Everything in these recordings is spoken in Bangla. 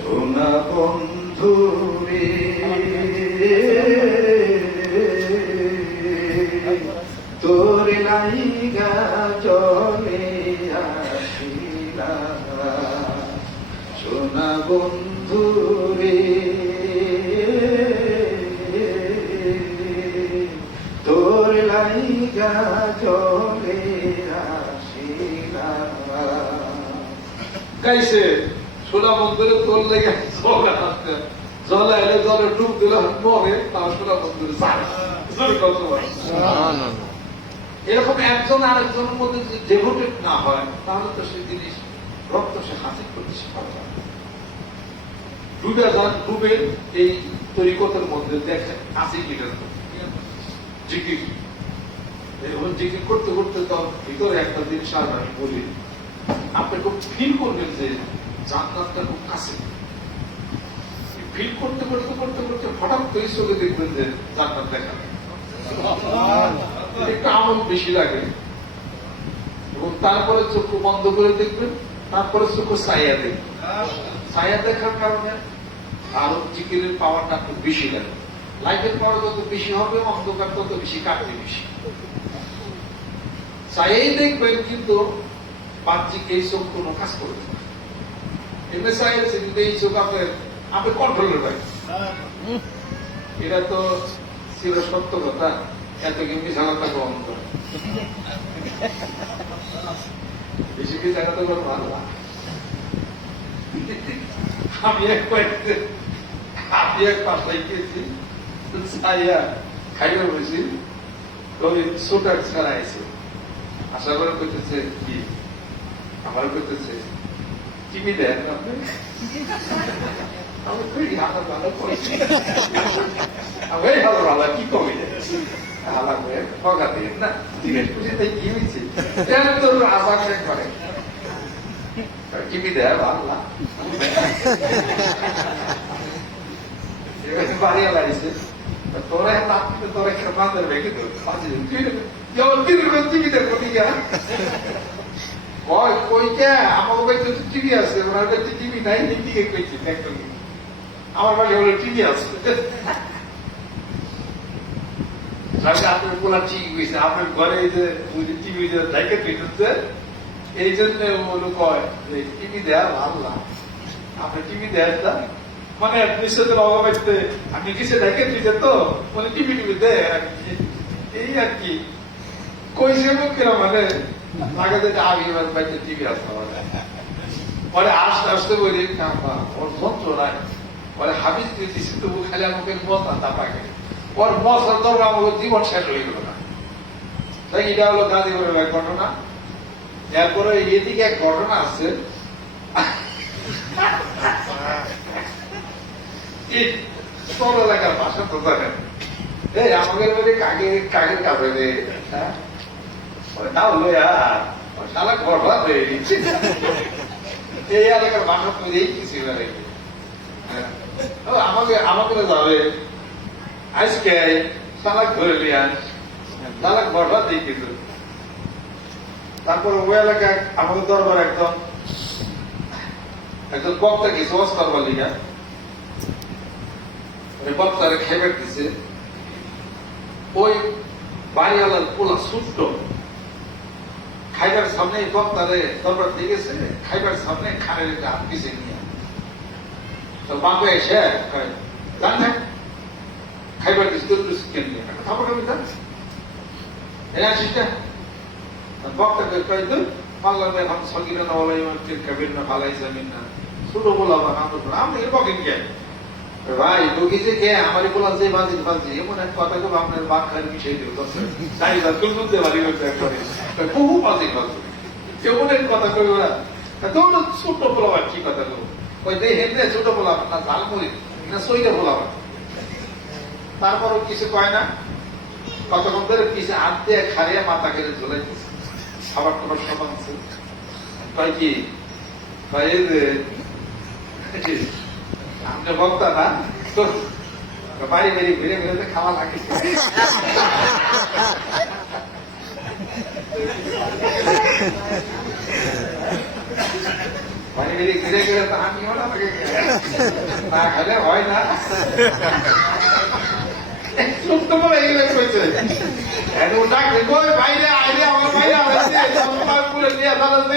সোনা বন্ধু রে। তোর নাইগা চলে আসিলা সোনা বন্ধু তোর লাইগা চলে আসিলা গাইছে। সোনা তোর লেগে জল জল এলে জলে ডুব দিলে মরে তার সোনা সারা এরকম একজন আরেকজনের মধ্যে যদি ডেভোটেড না হয় তাহলে তো সেই জিনিস রক্ত সে হাসিল করতে না। ডুবে যান ডুবে এই তরিকতের মধ্যে দেখে আসি লিটার জিকির। এরকম জিকির করতে করতে তো ভিতরে একটা জিনিস আর আমি বলি আপনি খুব ফিল করবেন যে জান্নাতটা খুব কাছে। ফিল করতে করতে করতে করতে হঠাৎ করে চোখে দেখবেন যে জান্নাত দেখা একটু আমল বেশি লাগে। এবং তারপরে চোখ বন্ধ করে দেখবেন, তারপরে চোখ ছায়া দেখবেন। ছায়া দেখার কারণে আরও জিকিরের পাওয়ারটা খুব বেশি লাগে। লাইটের পাওয়ার যত বেশি হবে, অন্ধকার তত বেশি কাটবে বেশি। ছায়াই দেখবেন কিন্তু বাহ্যিক এই চোখ কোনো কাজ করবে না। কিন্তু আপনি এটা তো ছিল সত্য কথা। এত কি মিশালাটা গ্রহণ করে বেশি কি জায়গাটা করে ভালো। আমি এক আমি এক ওই সুটার ছাড়া আশা করে করতেছে কি? আমার করতেছে টিভি দেন আপনি আমি কই হাতা ভালো করেছি আমি এই ভালো কি কমে হালা করে ঠকা দিয়ে না হয়েছে কেন তোর লাগছে তোরা খেপা দেবে কিন্তু যেমন টিভি ঠিক কয় কইকে আমার বাড়িতে তো টিভি আছে, ওনার বাড়িতে টিভি নাই দিকে কইছি? দেখবেন আমার বাড়ি হলো টিভি আছে। আপনার কোলা ঠিক হয়েছে আপনার ঘরে যে টিভি দেখে পেটেছে এই জন্য ওগুলো কয় টিভি দেয়া ভালো না। আপনি টিভি দেয় না। মানে নিশ্চয় বাবা বাড়িতে, আপনি কিসে দেখে দিতে তো? মানে টিভি টিভি দেয় আর কি। এই আর কি। কইছে কিরম মানে লাগে যে আগে বাড়িতে টিভি আসতে হবে। পরে আসতে আসতে বলি, না ওর যন্ত্র নাই। পরে হাবিজ দিছি তবু খালি আমাকে মশা তাপাকে ওর মশার দরকার আমাকে জীবন শেষ হয়ে গেল না। তাই এটা হলো গাজীপুরের এক ঘটনা। এরপরে এদিকে এক ঘটনা আছে। সব এলাকার ভাষা তো জানেন। এই আমাদের বাড়ি কাকে কাকের কাছে হ্যাঁ? শালা ঘর হয়ে গেছে। এই এলাকার কিছু এবারে হ্যাঁ। আমাকে আমাকে যাবে। আজকে শালা ঘরে লিয়া শালা ঘর ভাত দিয়ে কিছু। তারপর ওই এলাকায় আমাদের দরবার একদম। একজন বক্তা ওয়াজ করবার লিগা ওই বক্তারে খেবার দিছে। ওই বাড়িওয়ালার পোলা ছোট্ট খাইবার সামনে বক্তারে দরবার দিয়ে গেছে, খাইবার সামনে খানের একটা হাত নিয়ে। তো বাপে এসে জান খাইবার দিচ্ছে তো চিকেন নিয়ে? খাব খাবি জান এনে আসিস না বক্তাকে না বলাই ফালাই জামিন না ছোট বলা বা নাম বলব আমি এরকম কে ভাই তোকে যে কে আমার বললাম যে বাজি বাজি, এমন এক কথা কেউ আপনার খালি মিশাই দিল তাই তুল তুলতে পারি বহু বাজি বাজি এমন এক কথা কই ওরা? তোর ছোট বলা কি কথা কই ওই যে হেন্দে ছোট বলা না জাল মরি না সইটা বলা তারপরও কিছু কয় না? কতক্ষণ ধরে পিছে হাত দিয়ে খারিয়া মাথা কেটে ঝুলাইতেছে আবার কোন সমান কয় কি? যে আপনি বক্তা না, তো বাড়ি বাড়ি ঘুরে ঘুরে খাওয়া লাগে। মানে এই ঘিরে ঘিরে তা আমিও না না খেলে হয় না। চুপ তো এত কই বাইরে আইলে আমার বাইরে আইলে সবাই বলে নিয়ে তাহলে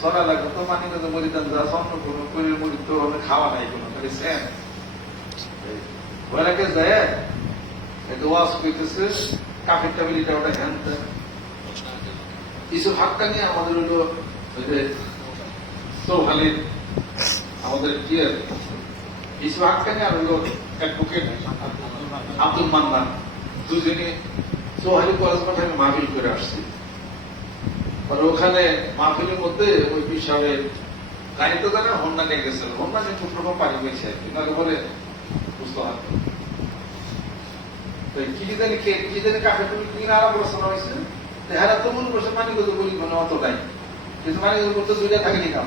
সরা লেখা তো মানি না তো পরিধান যা স্বর্ণ কোনো পরির মুড়ি তো হবে খাওয়া নাই কোনো, খালি সেন ওরাকে যায় একটু ওয়াশ করতেছে কাফের টাবিলিটা ওটা হ্যান কিছু হাক্কা নিয়ে আমাদের হলো সোহালির আমাদের কি কিছু হাক্কা নিয়ে আর হলো অ্যাডভোকেট আব্দুল মান্নান। দুজনে সোহালি কলেজ মাঠে আমি মাহফিল করে আসছি। আর ওখানে মাহফিলের মধ্যে ওই বিশালে গাড়ি তো হন্যা নিয়ে গেছিল। হন্ডা নিয়ে খুব রকম পানি পেয়েছে কিন্তু বলে, বুঝতে পারতো তো কি জানি কে কি জানি কাকে তুমি না আলাপ আলোচনা হয়েছে? হেরা তো মনে করছে কত বলি মনে অত নাই। কিন্তু মানে করতে দুইটা থাকে নিতাম